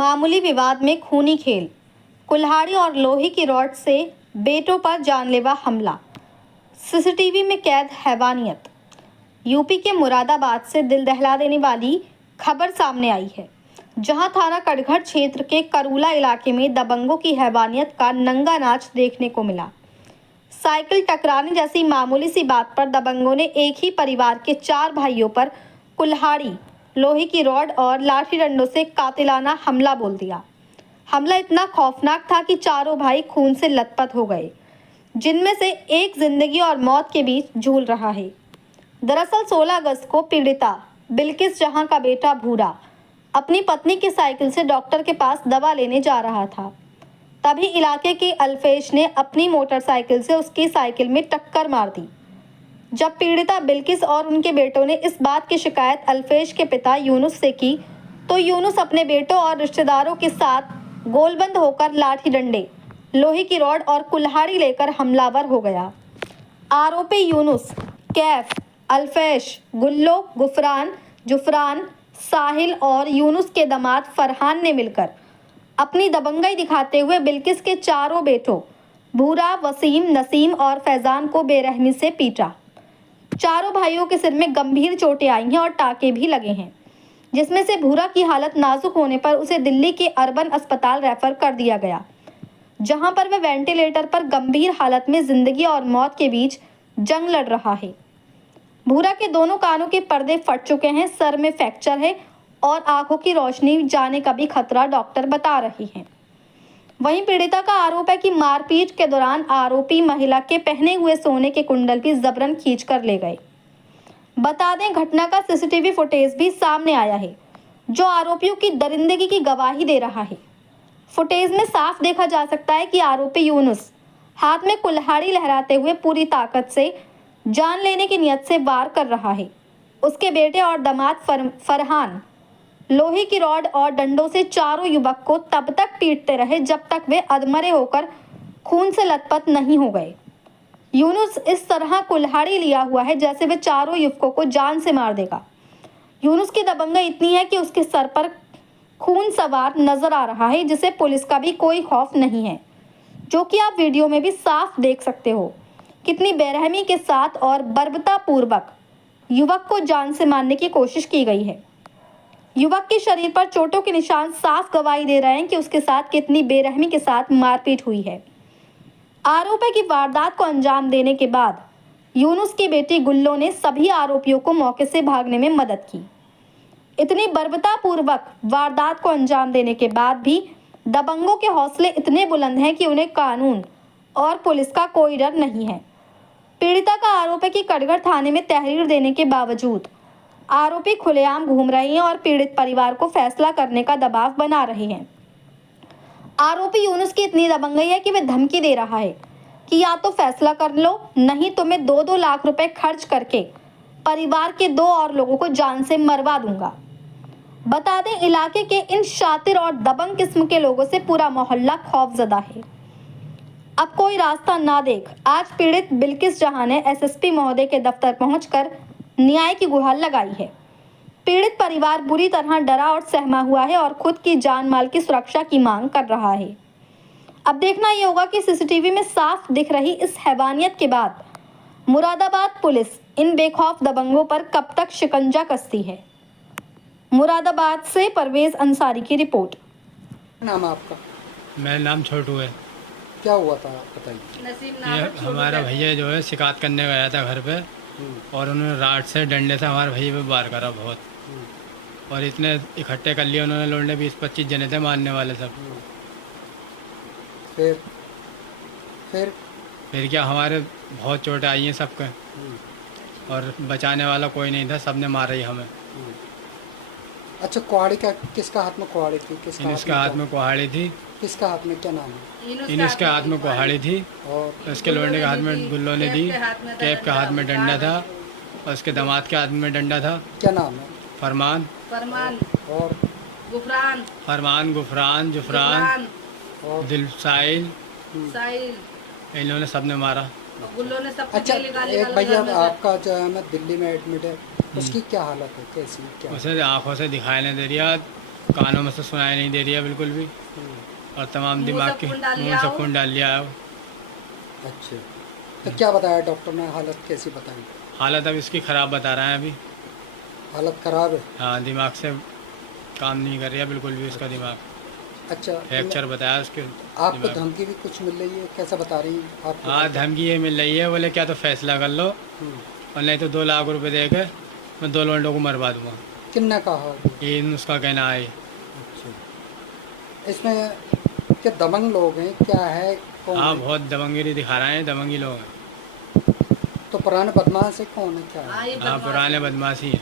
मामूली विवाद में खूनी खेल, कुल्हाड़ी और लोहे की रॉड से बेटों पर जानलेवा हमला, सीसीटीवी में कैद हैवानियत। यूपी के मुरादाबाद से दिल दहला देने वाली खबर सामने आई है, जहां थाना कटघर क्षेत्र के करूला इलाके में दबंगों की हैवानियत का नंगा नाच देखने को मिला। साइकिल टकराने जैसी मामूली सी बात पर दबंगों ने एक ही परिवार के 4 भाइयों पर कुल्हाड़ी, लोहे की रॉड और लाठी डंडों से कातिलाना हमला बोल दिया। हमला इतना खौफनाक था कि चारों भाई खून से लथपथ हो गए, जिनमें से एक जिंदगी और मौत के बीच झूल रहा है। दरअसल 16 अगस्त को पीड़िता बिल्किस जहां का बेटा भूरा अपनी पत्नी की साइकिल से डॉक्टर के पास दवा लेने जा रहा था। तभी इलाके के अल्फेश ने अपनी मोटरसाइकिल से उसकी साइकिल में टक्कर मार दी। जब पीड़िता बिल्किस और उनके बेटों ने इस बात की शिकायत अल्फेश के पिता यूनुस से की, तो यूनुस अपने बेटों और रिश्तेदारों के साथ गोलबंद होकर लाठी डंडे, लोहे की रॉड और कुल्हाड़ी लेकर हमलावर हो गया। आरोपी यूनुस, कैफ, अल्फेश, गुल्लो, गुफरान, जुफरान, साहिल और यूनुस के दामाद फरहान ने मिलकर अपनी दबंगई दिखाते हुए बिल्किस के चारों बेटों भूरा, वसीम, नसीम और फैजान को बेरहमी से पीटा। चारों भाइयों के सिर में गंभीर चोटें आई हैं और टाके भी लगे हैं, जिसमें से भूरा की हालत नाजुक होने पर उसे दिल्ली के अर्बन अस्पताल रेफर कर दिया गया, जहां पर वह वेंटिलेटर पर गंभीर हालत में जिंदगी और मौत के बीच जंग लड़ रहा है। भूरा के दोनों कानों के पर्दे फट चुके हैं, सर में फ्रैक्चर है और आंखों की रोशनी जाने का भी खतरा डॉक्टर बता रही हैं। वहीं पीड़िता का आरोप है कि मारपीट के दौरान आरोपी महिला के पहने हुए सोने के कुंडल भी जबरन खींच कर ले गए। बता दें, घटना का सीसीटीवी फुटेज भी सामने आया है, जो आरोपियों की दरिंदगी की गवाही दे रहा है। फुटेज में साफ देखा जा सकता है कि आरोपी यूनुस हाथ में कुल्हाड़ी लहराते हुए पूरी ताकत से जान लेने की नियत से वार कर रहा है। उसके बेटे और दामाद फरहान लोहे की रॉड और डंडों से चारों युवक को तब तक पीटते रहे जब तक वे अधमरे होकर खून से लथपथ नहीं हो गए। यूनुस इस तरह कुल्हाड़ी लिया हुआ है जैसे वे चारों युवकों को जान से मार देगा। यूनुस की दबंगई इतनी है कि उसके सर पर खून सवार नजर आ रहा है, जिसे पुलिस का भी कोई खौफ नहीं है, जो कि आप वीडियो में भी साफ देख सकते हो। कितनी बेरहमी के साथ और बर्बरतापूर्वक युवक को जान से मारने की कोशिश की गई है। युवक के शरीर पर चोटों के निशान साफ गवाही दे रहे हैं कि उसके साथ कितनी बेरहमी के साथ मारपीट हुई है। आरोप है कि वारदात को अंजाम देने के बाद यूनुस की बेटी गुल्लो ने सभी आरोपियों को मौके से भागने में मदद की। इतनी बर्बरतापूर्वक वारदात को अंजाम देने के बाद भी दबंगों के हौसले इतने बुलंद हैं कि उन्हें कानून और पुलिस का कोई डर नहीं है। पीड़िता का आरोप है कि कटघर थाने में तहरीर देने के बावजूद आरोपी खुलेआम घूम रहे हैं और पीड़ित परिवार को फैसला करने का दबाव बना रहे हैं। आरोपी यूनुस की इतनी दबंगई है कि वह धमकी दे रहा है कि या तो फैसला कर लो, नहीं तो मैं 2-2 लाख रुपए खर्च करके परिवार के 2 और लोगों को जान से मरवा दूंगा। बता दें, इलाके के इन शातिर और दबंग किस्म के लोगों से पूरा मोहल्ला खौफजदा है। अब कोई रास्ता ना देख आज पीड़ित बिल्किस जहां ने एसएसपी महोदय के दफ्तर पहुंचकर न्याय की गुहार लगाई है। पीड़ित परिवार बुरी तरह डरा और सहमा हुआ है और खुद की जान माल की सुरक्षा की मांग कर रहा है। अब देखना ये होगा कि सीसीटीवी में साफ दिख रही इस हैवानियत के बाद मुरादाबाद पुलिस इन बेखौफ दबंगों पर कब तक शिकंजा कसती है। मुरादाबाद से परवेज अंसारी की रिपोर्ट। नाम है आपका? मेरा नाम छोटू है। क्या हुआ था बताइए। ये हमारा भैया जो है शिकायत करने गया था घर पे, और उन्होंने राड से डंडे से हमारे भैया पे वार करा बहुत, और इतने इकट्ठे कर लिए उन्होंने, लोग 20-25 जने थे मारने वाले सब। फिर क्या हमारे बहुत चोटें आई हैं सबके, और बचाने वाला कोई नहीं था, सबने मारा ही हमें। अच्छा, कुहाड़ी का किसका हाथ में कुहाड़ी थी? इसके हाथ में कुहाड़ी थी। किसका हाथ में? क्या नाम है? इनिस के हाथ में कुहाड़ी थी, और उसके लोंडे के हाथ में गुल्लो ने दी। कैप के हाथ में डंडा था, और उसके दामाद के हाथ में डंडा था। क्या नाम है? फरमान और गुफरान, फरमान, गुफरान, जुफरान और दिल, साहिल, इन्होंने सबने मारा। गुल्लो ने सब। अच्छा, एक भैया आपका जो है दिल्ली में एडमिट है, उसकी क्या हालत है, कैसी क्या? उसे आंखों से दिखाई नहीं दे रही है, कानों में से सुनाई नहीं दे रही है बिल्कुल भी, और तमाम मुंह दिमाग से के खून डाल मुंह लिया से हो। खून डाल लिया है। अच्छा, तो क्या बताया डॉक्टर ने, हालत कैसी बताई? हालत अब इसकी ख़राब बता रहे हैं अभी। हालत खराब है। हाँ, दिमाग से काम नहीं कर रहा बिल्कुल भी उसका दिमाग। अच्छा, फ्रैक्चर बताया उसके आपको दिमाग। धमकी भी कुछ मिल रही है, कैसा बता रही है आपको? हाँ, धमकी ये मिल रही है, बोले क्या तो फैसला कर लो और नहीं तो 2 लाख रुपए दे के मैं 2 लोगों को मरवा दूंगा। किन्ने कहा? ये उसका कहना है। अच्छा, इसमें क्या दबंग लोग हैं, क्या है, कौन हाँ, है? बहुत दबंगगिरी दिखा रहे हैं, दबंगी लोग हैं। तो पुराने बदमाश है, कौन है, क्या है? हाँ, ये हाँ, पुराने बदमाशी है।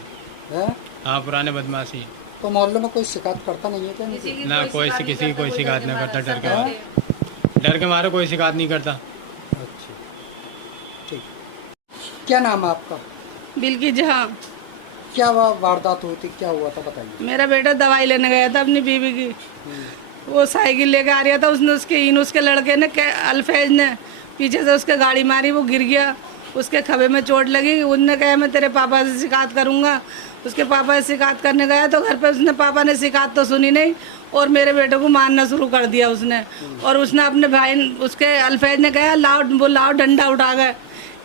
हैं? हाँ, पुराने बदमाशी है। तो मोहल्ले में कोई शिकायत करता नहीं है क्या इनकी? किसी की ना कोई शिकायत किसी की कोई शिकायत नहीं करता, डर के मारा, मारे। डर के मारे कोई शिकायत नहीं करता। अच्छा, ठीक। क्या नाम है आपका? बिल्कि जहाँ क्या वारदात हुई थी, क्या हुआ था बताइए। मेरा बेटा दवाई लेने गया था अपनी बीवी की, वो साइकिल लेके आ रहा था, उसके लड़के ने अल्फेज ने पीछे से उसके गाड़ी मारी, वो गिर गया, उसके खभे में चोट लगी। उनने कहा मैं तेरे पापा से शिकायत करूंगा। उसके पापा से शिकायत करने गया तो घर पे उसने पापा ने शिकायत तो सुनी नहीं और मेरे बेटे को मारना शुरू कर दिया उसने। और उसने अपने भाई उसके अल्फेज ने कहा लाओ डंडा उठा गए,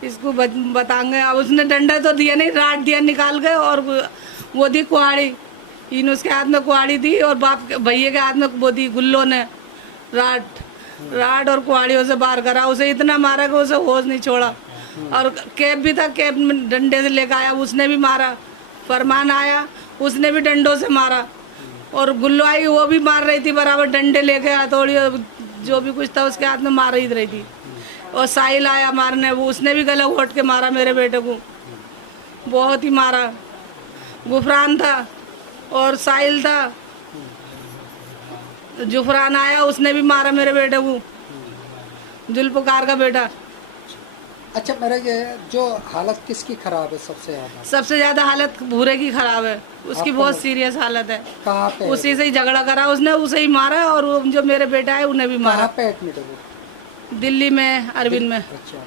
इसको बताएंगे। अब उसने डंडा तो दिया नहीं, राट दिया निकाल के, और वो दी कुहाड़ी, इन उसके हाथ में कुहाड़ी दी और बाप भैया के हाथ में वो दी गुल्लो ने राट और कुहाड़ियों से बाहर करा। उसे इतना मारा कि उसे होश नहीं छोड़ा। और कैब भी था, कैब में डंडे से लेकर आया, उसने भी मारा। फरमान आया, उसने भी डंडों से मारा। और गुल्लो आई, वो भी मार रही थी बराबर, डंडे लेके हथौड़ी जो भी कुछ था उसके हाथ में मार ही रही थी। और साहिल आया मारने, वो उसने भी गला घोट के मारा मेरे बेटे को, बहुत ही मारा। गुफरान था और साहिल था, जुफरान आया, उसने भी मारा मेरे बेटे को, जुल्फकार का बेटा। अच्छा, मेरा ये जो हालत किसकी खराब है सबसे ज्यादा? सबसे ज्यादा हालत भूरे की खराब है, उसकी आपको बहुत सीरियस हालत है। कहाँ पे? उसी से ही झगड़ा करा उसने, उसे ही मारा। और वो जो मेरे बेटा है उन्हें भी कहाँ मारा, पे एडमिट है वो? दिल्ली में, अरविंद में। अच्छा,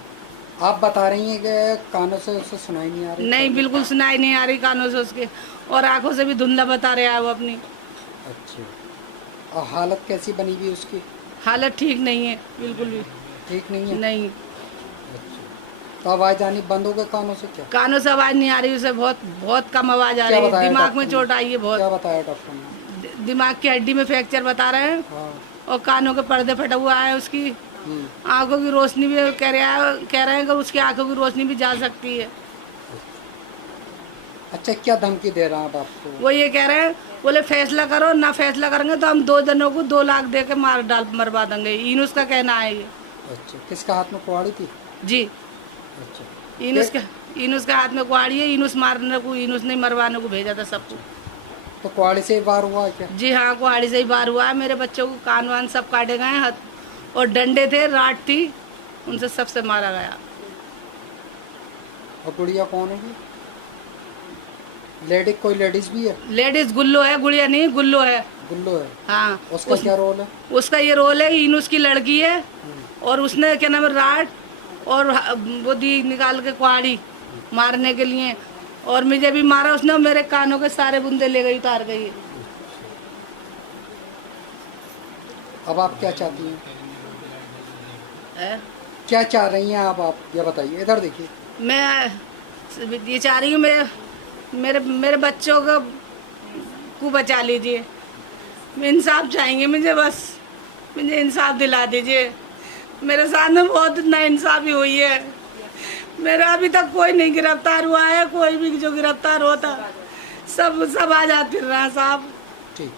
आप बता रही हैं कि कानों से उसे सुनाई नहीं आ रही? नहीं, बिल्कुल सुनाई नहीं आ रही कानों से उसके, और आंखों से भी धुंधला बता रहे हैं वो अपनी। अच्छा, और हालत कैसी बनी हुई उसकी? हालत ठीक नहीं है बिल्कुल भी, ठीक नहीं है? नहीं। अच्छा, तो आवाज आनी बंद हो गई कानों से क्या? कानों से आवाज नहीं आ रही उसे, बहुत बहुत कम आवाज आ क्या रही है। बताया दिमाग डॉक्टर में ने? चोट आई है बहुत, क्या बताया डॉक्टर ने? दिमाग की हड्डी में फ्रैक्चर बता रहे हैं। हाँ। और कानों के पर्दे फटा हुआ है उसकी। आंखों की रोशनी भी कह रहे हैं कि उसकी आंखों की रोशनी भी जा सकती है। अच्छा, क्या धमकी दे रहा है अब आपको? वो ये कह रहे हैं, बोले फैसला करो, ना फैसला करेंगे तो हम 2 जनों को 2 लाख दे के मरवा देंगे। इन उसका कहना है ये। अच्छा, किसका हाथ में कुहाड़ी थी? जी, अच्छा, इनुस के हाथ में कुहाड़ी है। इनुस मारने को, इनुस ने मरवाने को भेजा था सबको। तो कुहाड़ी से ही वार हुआ है क्या? जी हाँ, कुहाड़ी से ही बार हुआ है। मेरे बच्चों को कान वान सब काटे गए हैं, और डंडे थे, राट थी, उनसे सबसे मारा गया। और गुड़िया कौन होगी? कोई लेडीज भी है? लेडीज गुल्लो है, गुड़िया नहीं, गुल्लो है। गुल्लो है? हाँ, उसका क्या रोल है? उसका ये रोल है, इनुस की लड़की है, और उसने क्या नाम है राट और वो दी निकाल के कुहाड़ी मारने के लिए, और मुझे भी मारा उसने, और मेरे कानों के सारे बुंदे ले गई, उतार गई। अब आप क्या चाहती हैं? है? क्या चाह रही हैं आप ये बताइए, इधर देखिए। मैं ये चाह रही हूँ, मेरे बच्चों को बचा लीजिए। मैं इंसाफ चाहेंगे मुझे इंसाफ दिला दीजिए। मेरे साथ में बहुत नाइंसाफी हुई है। मेरा अभी तक कोई नहीं गिरफ्तार हुआ है, कोई भी जो गिरफ्तार होता सब आजाद फिर रहा है साहब। ठीक।